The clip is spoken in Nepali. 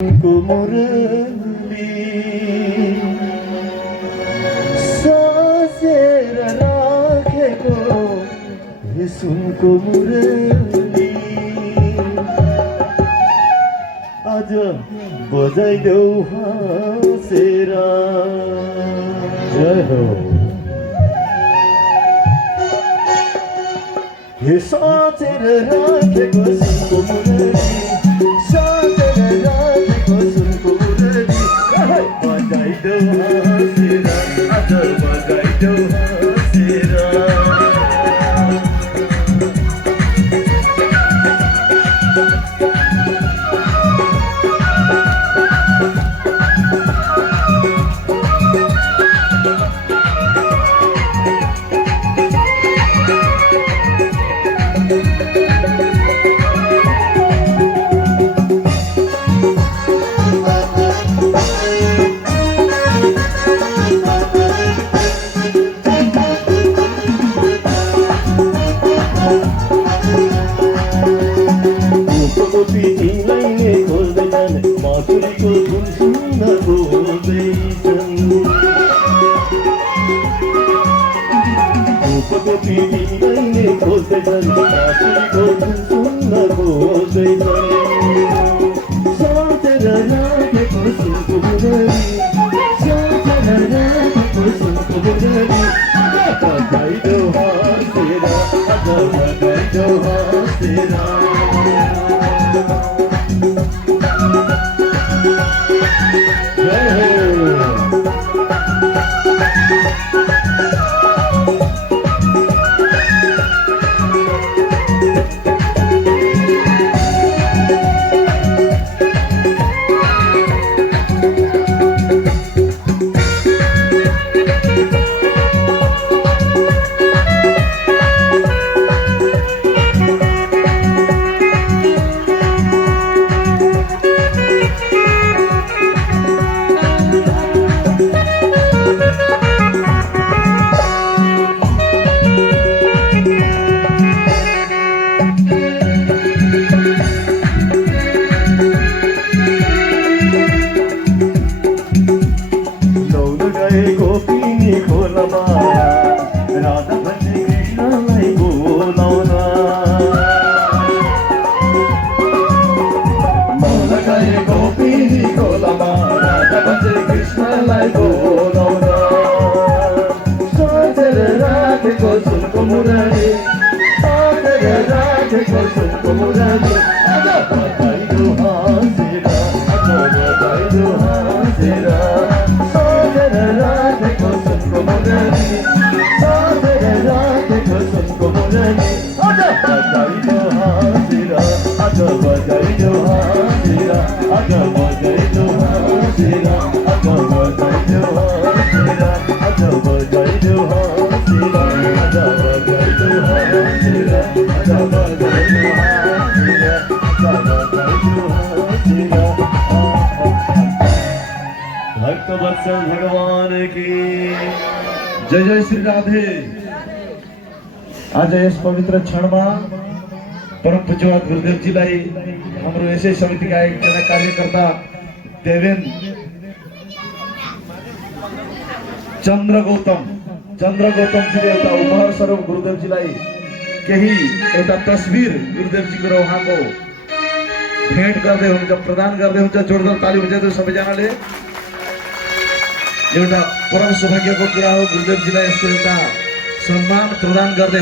मुरली सासेर राखेको हे सुनको मुरली आज बजाइदेऊ हाँसेर। जय हो। हे सासेर राखेको सुनको मुरली बजाइदेऊ हाँसेर आज बजाइदेऊ हाँसेर। माधुरीको धुन सुन्न बोल्दैछन् धूपको पिँढीले खोज्दैछन् माधुरीको धुन सुन्न बोल्दैछन्। सोचेर राखेको सुनको मुरली सोचेर राखेको सुनको मुरली बजाइदेऊ हाँसेर आज बजाइदेऊ हाँसेर। गोपिनी खोलमा राधा भन्ने कृष्णलाई बोलाउन मौन गए गोपिनी खोलमा राधा भन्ने कृष्णलाई बोलाउन। सोचेर राखेको सुनको मुरली सोचेर राखेको सुनको मुरली आज बजाइदेऊ हाँसेर आज बजाइदेऊ हाँसेर। आज बजाइदेऊ हाँसेर आज बजाइदेऊ हाँसेर आज बजाइदेऊ हाँसेर आज बजाइदेऊ हाँसेर आज बजाइदेऊ हाँसेर आज बजाइदेऊ हाँसेर आज बजाइदेऊ हाँसेर। भक्तवत्सल भगवान की जय। जय श्री राधे। आज यस पवित्र क्षणमा परम पूज्यवाद गुरुदेवजीलाई हाम्रो यसै समितिका एकजना कार्यकर्ता देवेन चन्द्र गौतमजीले एउटा उपहार स्वरूप गुरुदेवजीलाई केही एउटा तस्बिर गुरुदेवजीको र उहाँको भेट गर्दै हुनुहुन्छ प्रदान गर्दै हुन्छ। जोरदार ताली बजाइदिनु सबैजनाले। एउटा परम सौभाग्यको कुरा हो गुरुदेवजीलाई यस्तो एउटा सम्मान प्रदान गर्दै